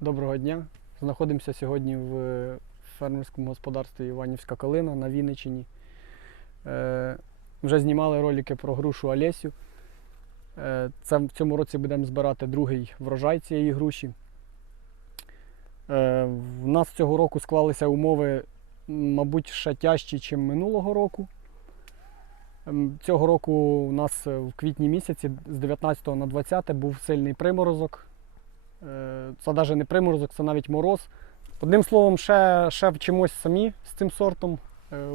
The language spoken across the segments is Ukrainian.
Доброго дня. Знаходимося сьогодні в фермерському господарстві Іванівська Калина на Вінниччині. Е, вже знімали ролики про грушу Олесю. Е, в цьому році будемо збирати другий врожай цієї груші. Е, в нас цього року склалися умови, мабуть, ще тяжчі, ніж минулого року. Ем, Цього року у нас е, в квітні місяці з 19 на 20 був сильний приморозок. Е, Це навіть не приморозок, це навіть мороз. Одним словом, ще, ще вчимось самі з цим сортом е,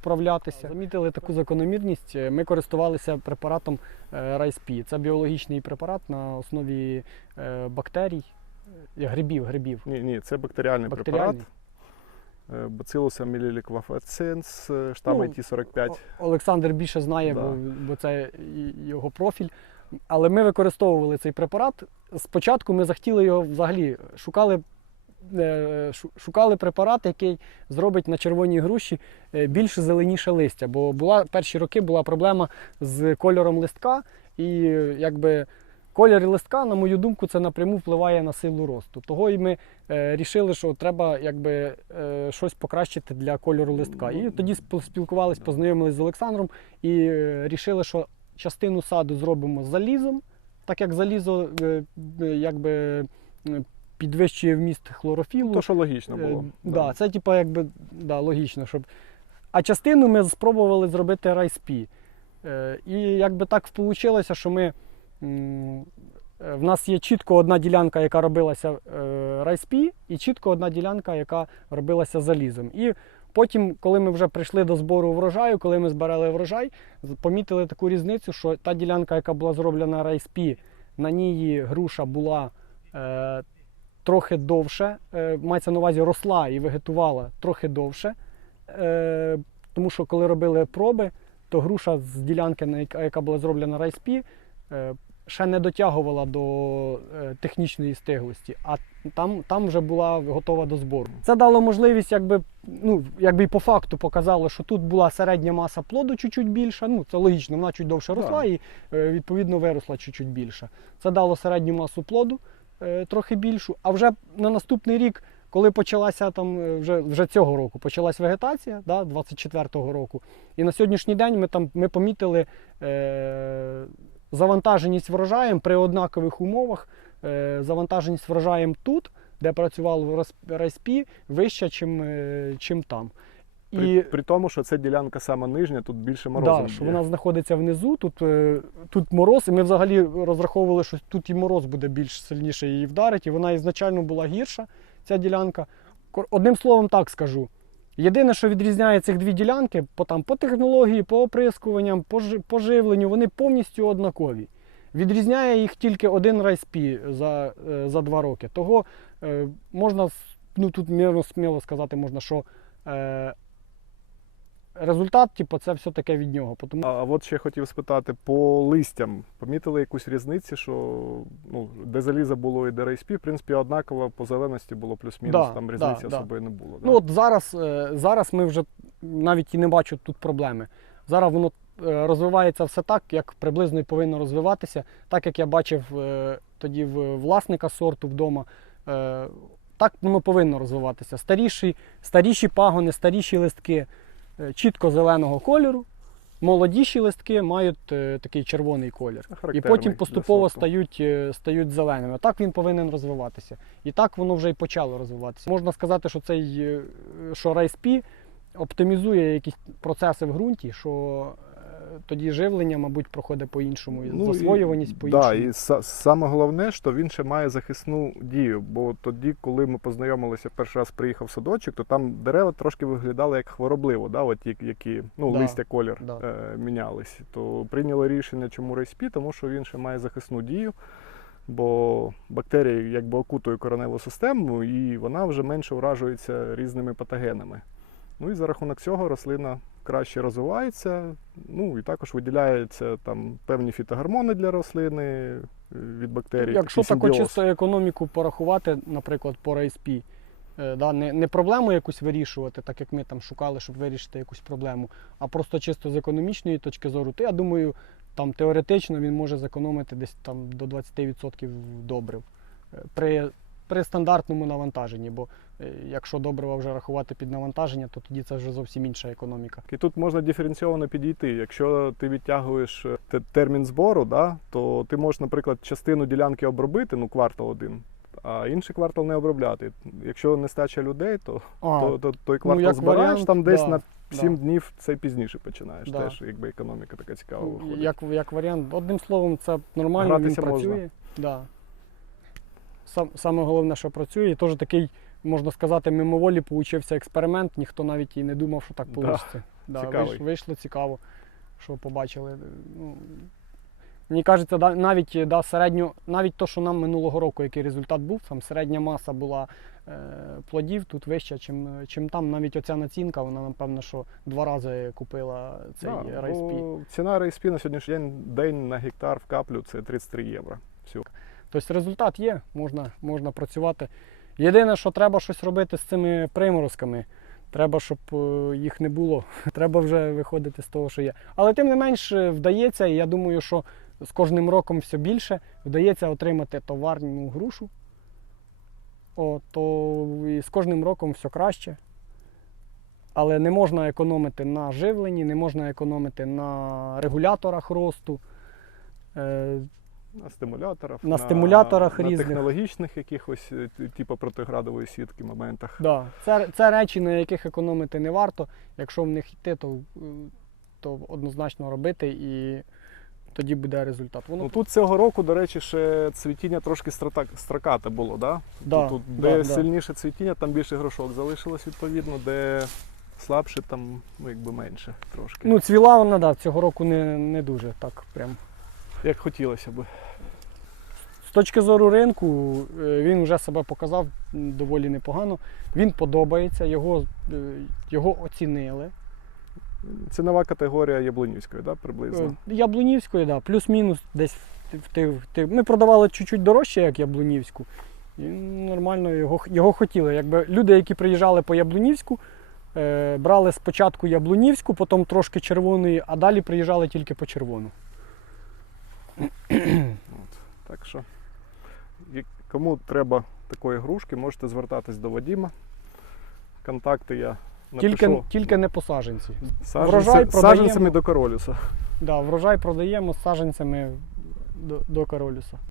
вправлятися. Замітили таку закономірність. Е, Ми користувалися препаратом RISP. Це біологічний препарат на основі бактерій, грибів, грибів. Ні, ні, це бактеріальний, Бактеріальний. препарат. Bacillus amyliliquefacens, е, штам Ну, IT45. Олександр більше знає, Да. бо, бо це його профіль. Але ми використовували цей препарат. Спочатку ми захотіли його взагалі шукали. е, Шукали препарат, який зробить на червоній груші е, більш зеленіше листя. Бо була перші роки була проблема з кольором листка, і якби колір листка, на мою думку, це напряму впливає на силу росту. Того і ми е, рішили, що треба якби, щось покращити для кольору листка. І тоді спілкувалися, познайомилися з Олександром і рішили, що частину саду зробимо залізом, так як залізо е, е, якби, е, підвищує вміст хлорофілу. То, що логічно було. да, це типу, якби да, логічно, щоб. А частину ми спробували зробити райспі. І якби так вийшло, що ми. В нас є чітко одна ділянка, яка робилася райспі, і чітко одна ділянка, яка робилася залізом. І потім, коли ми вже прийшли до збору врожаю, коли ми збирали врожай, помітили таку різницю, що та ділянка, яка була зроблена райспі, на ній груша була е, трохи довше, е, мається на увазі росла і вегетувала трохи довше. Е, тому що коли робили проби, то груша з ділянки, яка- була зроблена райспі, е, ще не дотягувала до е, технічної стиглості, а там, там вже була готова до збору. Це дало можливість, якби, ну, якби і по факту показало, що тут була середня маса плоду чуть-чуть більша. Ну, це логічно, вона чуть довше росла і е, відповідно виросла чуть-чуть більше. Це дало середню масу плоду е, трохи більшу. А вже на наступний рік, коли почалася там вже, вже цього року, почалась вегетація, да, 24-го року. І на сьогоднішній день ми там ми помітили е, завантаженість врожаєм при однакових умовах. Е, завантаженість врожаєм тут, де працював РСП, вища, чим, е, чим там. При, при тому, що це ділянка сама нижня, тут більше морозу. Да, що вона знаходиться внизу, тут, е, тут мороз, і ми взагалі розраховували, що тут і мороз буде більш сильніше її вдарить, і вона ізначально була гірша, ця ділянка. Одним словом, так скажу. Єдине, що відрізняє цих дві ділянки, по, там, по технології, по оприскуванням, по, по живленню, вони повністю однакові. Відрізняє їх тільки один райспі за, е, за два роки. Того е, можна, ну тут сміло сказати, можна, що е, результат, типу, це все таке від нього. Тому А, а от ще хотів спитати по листям. Помітили якусь різницю, що ну, де залізо було і де рейспі, в принципі, однаково по зеленості було плюс-мінус, Да, там да, різниці да. особої не було. Ну от зараз, е, зараз ми вже навіть і не бачу тут проблеми. Зараз воно е, розвивається все так, як приблизно і повинно розвиватися. Так як я бачив е, тоді в власника сорту вдома, так воно повинно розвиватися. Старіші, старіші пагони, старіші листки чітко зеленого кольору. Молодіші листки мають е, такий червоний колір. І потім поступово стають, е, стають зеленими. Так він повинен розвиватися. І так воно вже й почало розвиватися. Можна сказати, що цей е, що райспі оптимізує якісь процеси в ґрунті, що е, тоді живлення, мабуть, проходить по-іншому, і Ну, засвоюваність по-іншому. Да, і са- саме головне, що він ще має захисну дію. Бо тоді, коли ми познайомилися, перший раз приїхав в садочок, то там дерева трошки виглядали як хворобливо, да, от які ну, Да, листя колір да. е, мінялись. То прийняли рішення, чому рейспі, тому що він ще має захисну дію. Бо бактерія якби окутує кореневу систему, і вона вже менше вражується різними патогенами. Ну і за рахунок цього рослина краще розвивається. Ну і також виділяються там певні фітогормони для рослини е, від бактерій. Якщо таку чисто економіку порахувати, наприклад, по райспі, е, да, не, не проблему якусь вирішувати, так як ми там шукали, щоб вирішити якусь проблему, а просто чисто з економічної точки зору, то я думаю, там теоретично він може зекономити десь там до 20% добрив. Е, При при стандартному навантаженні, бо е, якщо добрива вже рахувати під навантаження, то тоді це вже зовсім інша економіка. І тут можна диференційовано підійти. Якщо ти відтягуєш е, термін збору, да, то ти можеш, наприклад, частину ділянки обробити, ну квартал один, а інший квартал не обробляти. Якщо нестача людей, то, А, то, то той квартал Ну, як збираєш варіант, там десь да, на 7 да. днів, це пізніше починаєш. Да. Теж якби економіка така цікава Ну, виходить. Як, як варіант, одним словом, це нормально, Гратися він можна. працює. Да. Сам, саме головне, що працює, і теж такий, можна сказати, мимоволі получився експеримент, ніхто навіть і не думав, що так Да. вийде. Да, Цікавий. вийш- вийшло цікаво, що побачили. Ну, мені кажеться, да, навіть да, середньо, навіть то, що нам минулого року, який результат був, там середня маса була е, плодів тут вища, чим, чим там. Навіть оця націнка, вона, напевно, що два рази купила цей Да, райспі. ціна рейспі на сьогоднішній день, день на гектар в каплю це 33 євро. Все. Тобто результат є, можна, можна працювати. Єдине, що треба щось робити з цими приморозками. Треба, щоб е, їх не було. Треба вже виходити з того, що є. Але тим не менш е, вдається, і я думаю, що з кожним роком все більше вдається отримати товарну грушу. О, то і з кожним роком все краще. Але не можна економити на живленні, не можна економити на регуляторах росту. На стимуляторах, На стимуляторах на різних. технологічних якихось, е, типу протиградової сітки моментах. Да. Це, це речі, на яких економити не варто. Якщо в них йти, то, е, то однозначно робити і тоді буде результат. Воно Ну тут цього року, до речі, ще цвітіння трошки строкате було, да? да, тут, да, де да. сильніше цвітіння, там більше грошок залишилось відповідно, де слабше, там ну, якби менше трошки. Ну, цвіла вона, да, цього року не, не дуже так прям. Як хотілося б. З точки зору ринку, е, він вже себе показав доволі непогано. Він подобається, його, е, його оцінили. Цінова категорія Яблунівської, да, приблизно. Е, Яблунівської, да, плюс-мінус десь в, в, ти- в, ти- Ми продавали чуть-чуть дорожче, як Яблунівську. І нормально його, його хотіли. Якби люди, які приїжджали по Яблунівську, е, брали спочатку Яблунівську, потім трошки червоної, а далі приїжджали тільки по червону. От. Так що, кому треба такої грушки, можете звертатись до Вадіма. Контакти я напишу. Тільки, тільки не по саженці. Саженці, врожай продаємо. саджанцями до королюса. Да, врожай продаємо з саженцями до, до Каролюса.